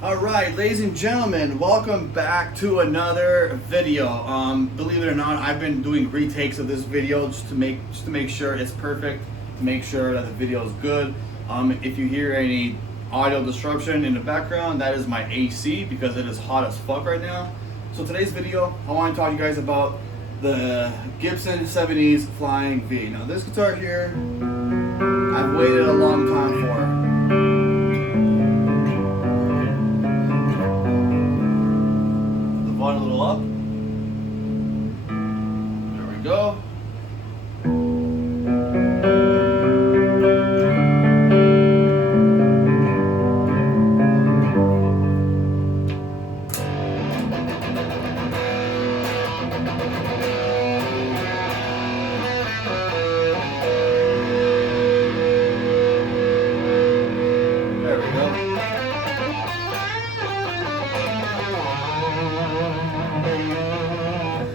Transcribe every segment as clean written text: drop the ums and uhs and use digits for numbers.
Alright, ladies and gentlemen, welcome back to another video. Believe it or not, I've been doing retakes of this video just to make sure it's perfect, to make sure that the video is good. If you hear any audio disruption in the background, that is my AC because it is hot as fuck right now. So today's video, I want to talk to you guys about the Gibson 70s Flying V. Now this guitar here, I've waited a long time for. A little up. There we go. There we go.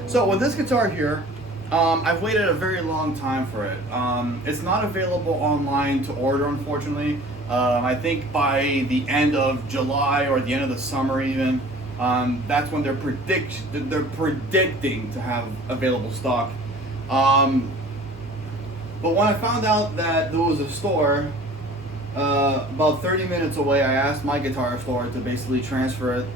So with this guitar here, I've waited a very long time for it. It's not available online to order, unfortunately. I think by the end of July or the end of the summer even, that's when they're predicting to have available stock. But when I found out that there was a store about 30 minutes away, I asked my guitar store to basically transfer it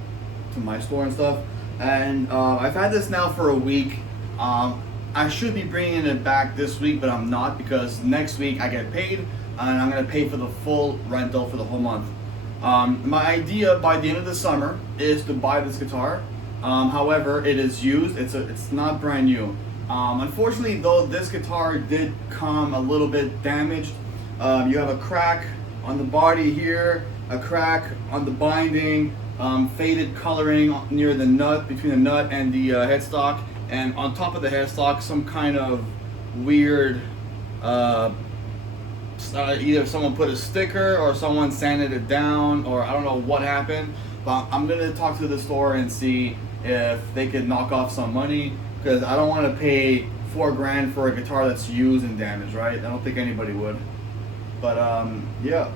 to my store and stuff. And I've had this now for a week. I should be bringing it back this week, but I'm not because next week I get paid and I'm going to pay for the full rental for the whole month. My idea by the end of the summer is to buy this guitar. However, it is used. It's not brand new. Unfortunately, though, this guitar did come a little bit damaged. You have a crack on the body here, a crack on the binding. Faded coloring near the nut, between the nut and the headstock, and on top of the headstock some kind of weird either someone put a sticker or someone sanded it down, or I don't know what happened, but I'm gonna talk to the store and see if they could knock off some money, because I don't want to pay $4 grand for a guitar that's used and damaged, right? I don't think anybody would, but yeah.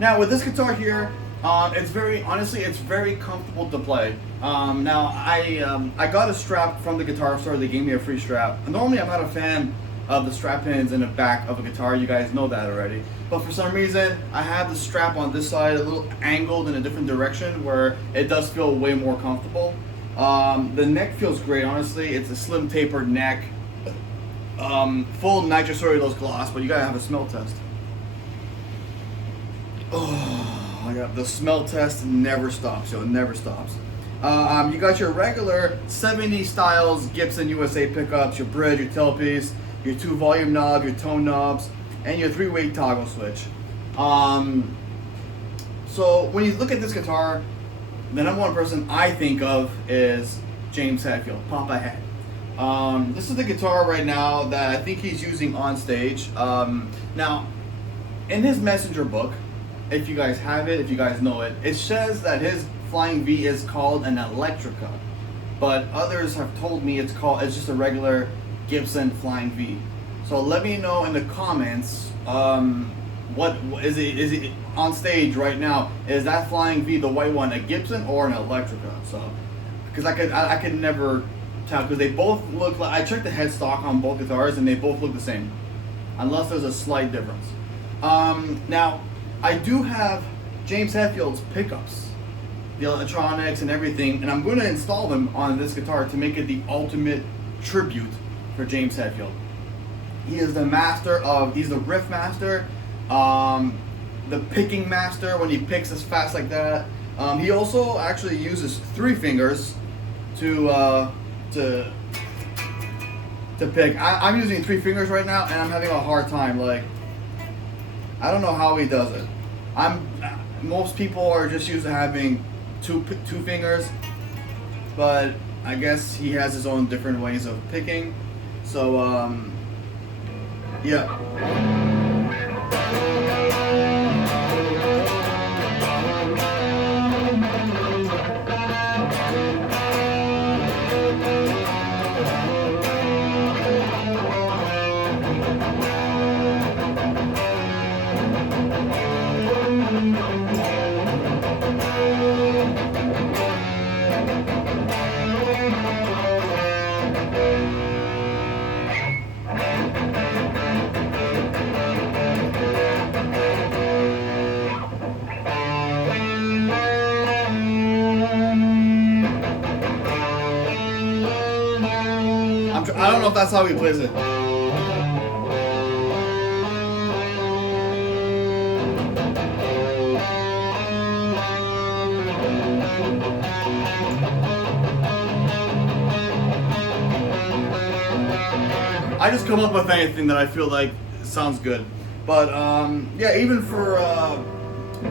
Now with this guitar here, it's very comfortable to play. Now I got a strap from the guitar store. They gave me a free strap. Normally I'm not a fan of the strap pins in the back of a guitar. You guys know that already. But for some reason, I have the strap on this side a little angled in a different direction where it does feel way more comfortable. The neck feels great, honestly. It's a slim tapered neck, full nitrocellulose gloss, but you gotta have a smell test. Oh my god, the smell test never stops, yo, it never stops. You got your regular 70s styles Gibson USA pickups, your bridge, your tailpiece, your 2 volume knobs, your tone knobs, and your 3-way toggle switch. So when you look at this guitar, the number one person I think of is James Hetfield, Papa Het. This is the guitar right now that I think he's using on stage. Now, in his messenger book, if you guys have it, if you guys know it, it says that his Flying V is called an Electrica, but others have told me it's just a regular Gibson Flying V. So let me know in the comments, what is it on stage right now? Is that Flying V, the white one, a Gibson or an Electrica? So, because I could never tell, because they both look like, I checked the headstock on both guitars and they both look the same, unless there's a slight difference. Now, I do have James Hetfield's pickups, the electronics and everything, and I'm going to install them on this guitar to make it the ultimate tribute for James Hetfield. He is the he's the riff master, the picking master when he picks as fast like that. He also actually uses 3 fingers to pick. I'm using 3 fingers right now and I'm having a hard time, like, I don't know how he does it. Most people are just used to having two fingers, but I guess he has his own different ways of picking. So yeah. know if that's how he plays it. I just come up with anything that I feel like sounds good. But yeah, even for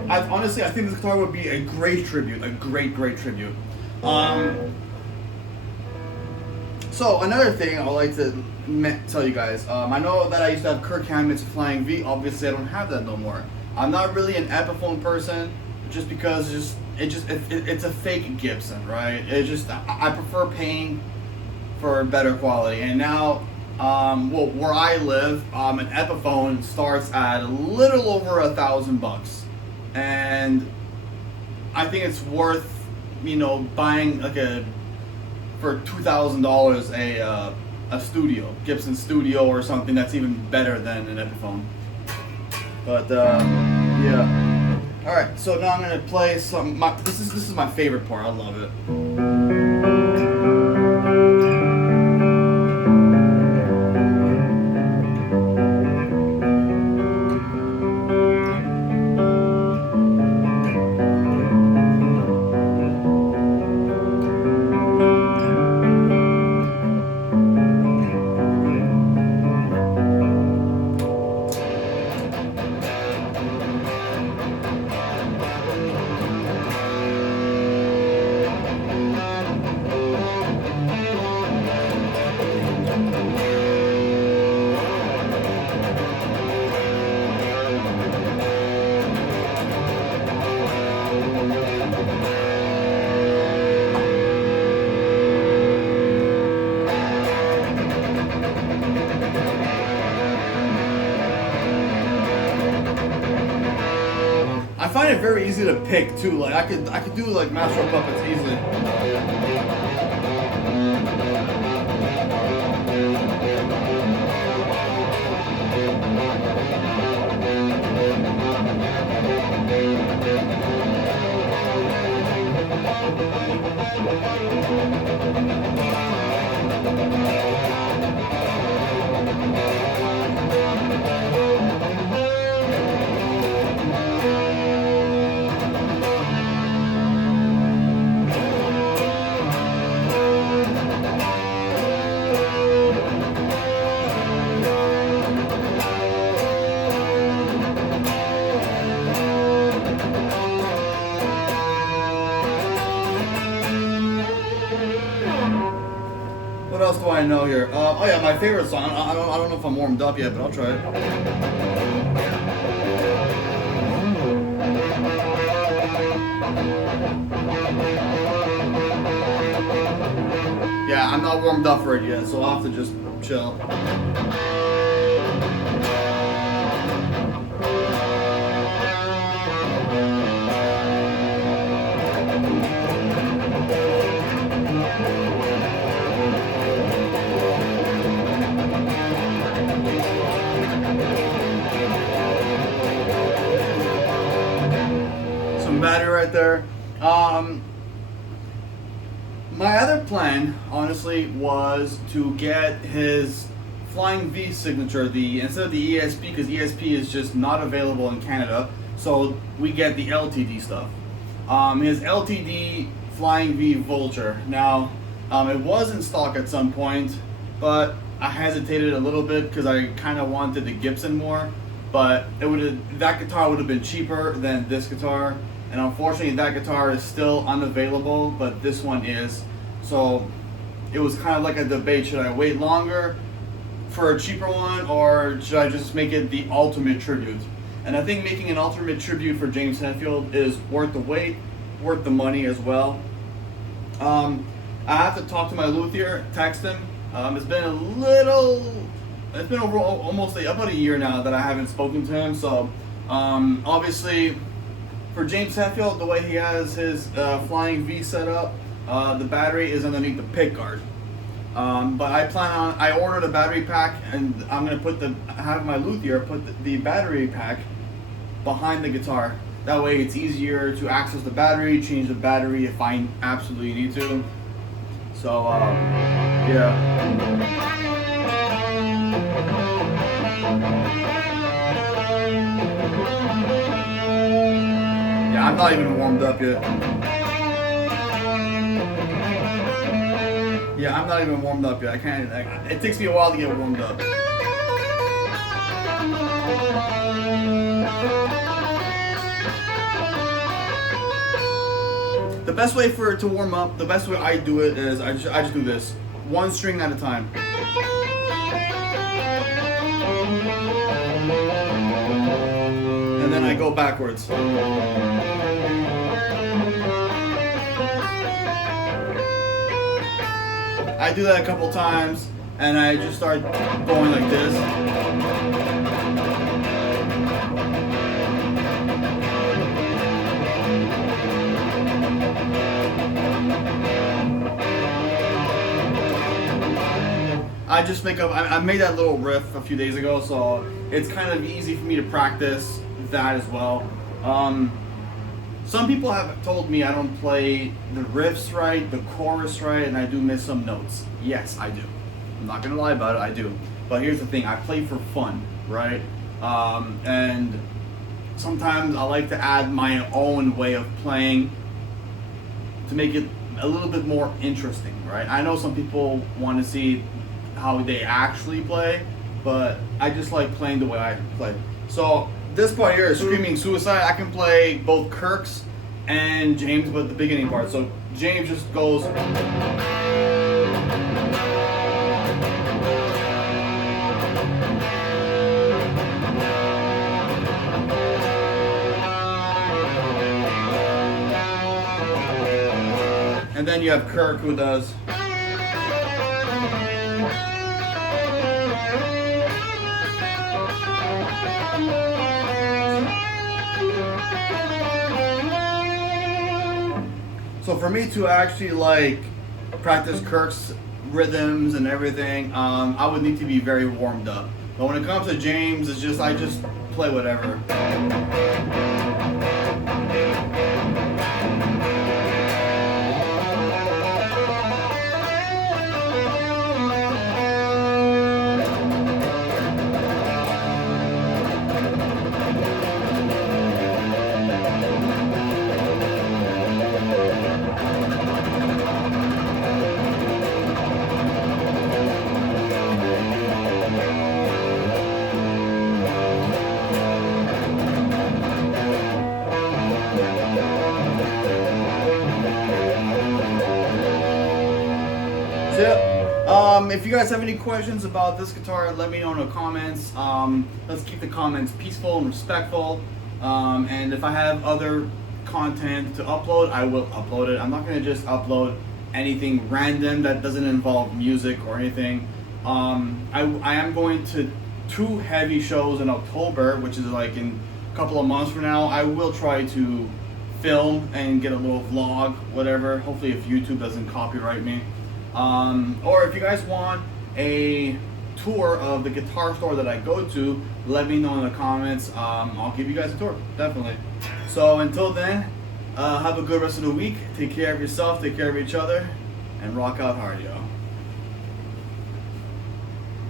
honestly, I think this guitar would be a great tribute, a great tribute. So another thing I would like to tell you guys, I know that I used to have Kirk Hammett's Flying V. Obviously, I don't have that no more. I'm not really an Epiphone person, just because it's a fake Gibson, right? I prefer paying for better quality, and now. Well, where I live, an Epiphone starts at a little over $1,000, and I think it's worth, buying like for $2,000 a studio, Gibson Studio or something that's even better than an Epiphone. But yeah. All right, so now I'm gonna play some. This is my favorite part. I love it. I find it very easy to pick too. Like I could do like Master of Puppets easily. What else do I know here? Oh yeah, my favorite song. I don't know if I'm warmed up yet, but I'll try it. Yeah, I'm not warmed up for it yet, so I'll have to just chill. Battery right there. My other plan, honestly, was to get his Flying V signature, instead of the ESP, because ESP is just not available in Canada, so we get the LTD stuff. His LTD Flying V Vulture. Now, it was in stock at some point, but I hesitated a little bit because I kind of wanted the Gibson more, but that guitar would have been cheaper than this guitar. And unfortunately, that guitar is still unavailable, but this one is. So it was kind of like a debate: should I wait longer for a cheaper one, or should I just make it the ultimate tribute? And I think making an ultimate tribute for James Hetfield is worth the wait, worth the money as well. I have to talk to my luthier, text him. It's been over almost about a year now that I haven't spoken to him. So obviously, for James Hetfield, the way he has his Flying V set up, the battery is underneath the pick guard. But I ordered a battery pack, and I'm gonna have my luthier put the battery pack behind the guitar. That way it's easier to access the battery, change the battery if I absolutely need to. So, yeah. I'm not even warmed up yet. Yeah, I'm not even warmed up yet. I can't. It takes me a while to get warmed up. The best way to warm up, the best way I do it is I just do this, one string at a time. And then I go backwards. I do that a couple times, and I just start going like this. I just make up, I made that little riff a few days ago, so it's kind of easy for me to practice that as well. Some people have told me I don't play the riffs right, the chorus right, and I do miss some notes. Yes, I do. I'm not gonna lie about it, I do. But here's the thing, I play for fun, right? And sometimes I like to add my own way of playing to make it a little bit more interesting, right? I know some people want to see how they actually play, but I just like playing the way I play. So this part here is Screaming Suicide. I can play both Kirk's and James, but the beginning part. So James just goes. And then you have Kirk who does. So for me to actually like practice Kirk's rhythms and everything, I would need to be very warmed up. But when it comes to James, it's just I just play whatever. If you guys have any questions about this guitar, let me know in the comments. Let's keep the comments peaceful and respectful. And if I have other content to upload, I will upload it. I'm not going to just upload anything random that doesn't involve music or anything. I am going to 2 heavy shows in October, which is like in a couple of months from now. I will try to film and get a little vlog, whatever. Hopefully if YouTube doesn't copyright me. Or if you guys want a tour of the guitar store that I go to, let me know in the comments. I'll give you guys a tour, definitely. So until then, have a good rest of the week. Take care of yourself, take care of each other, and rock out hard, yo.